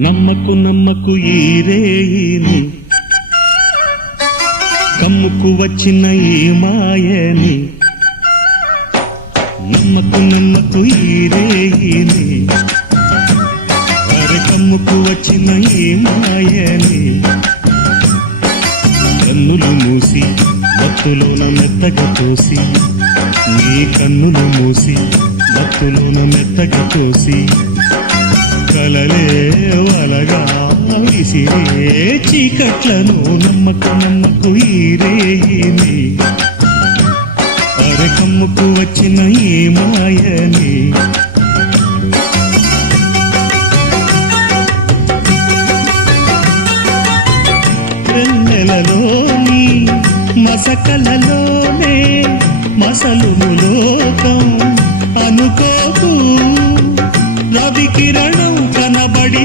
నమ్మకు నమ్మకు ఈ రేయిని, కమ్ముకు వచ్చిన ఈ మాయని. నమ్మకు నమ్మకు ఈ రేయిని, అరే కమ్ముకు వచ్చిన ఈ మాయని. కన్నులు మూసి మత్తులోన మెత్తగా తోసి, నీ కన్నులు మూసి మత్తులోన మెత్తగా తోసి, కలలే వలగా విసిరే చీకట్లను. నమ్మకు నమ్మకు ఈ రేయిని, అరే కమ్ముకు వచ్చిన ఈ మాయని. వెన్నెలలోని మసకలలోనే మసలుము లోకం అనుకోకు. రవి కిరణం కనబడి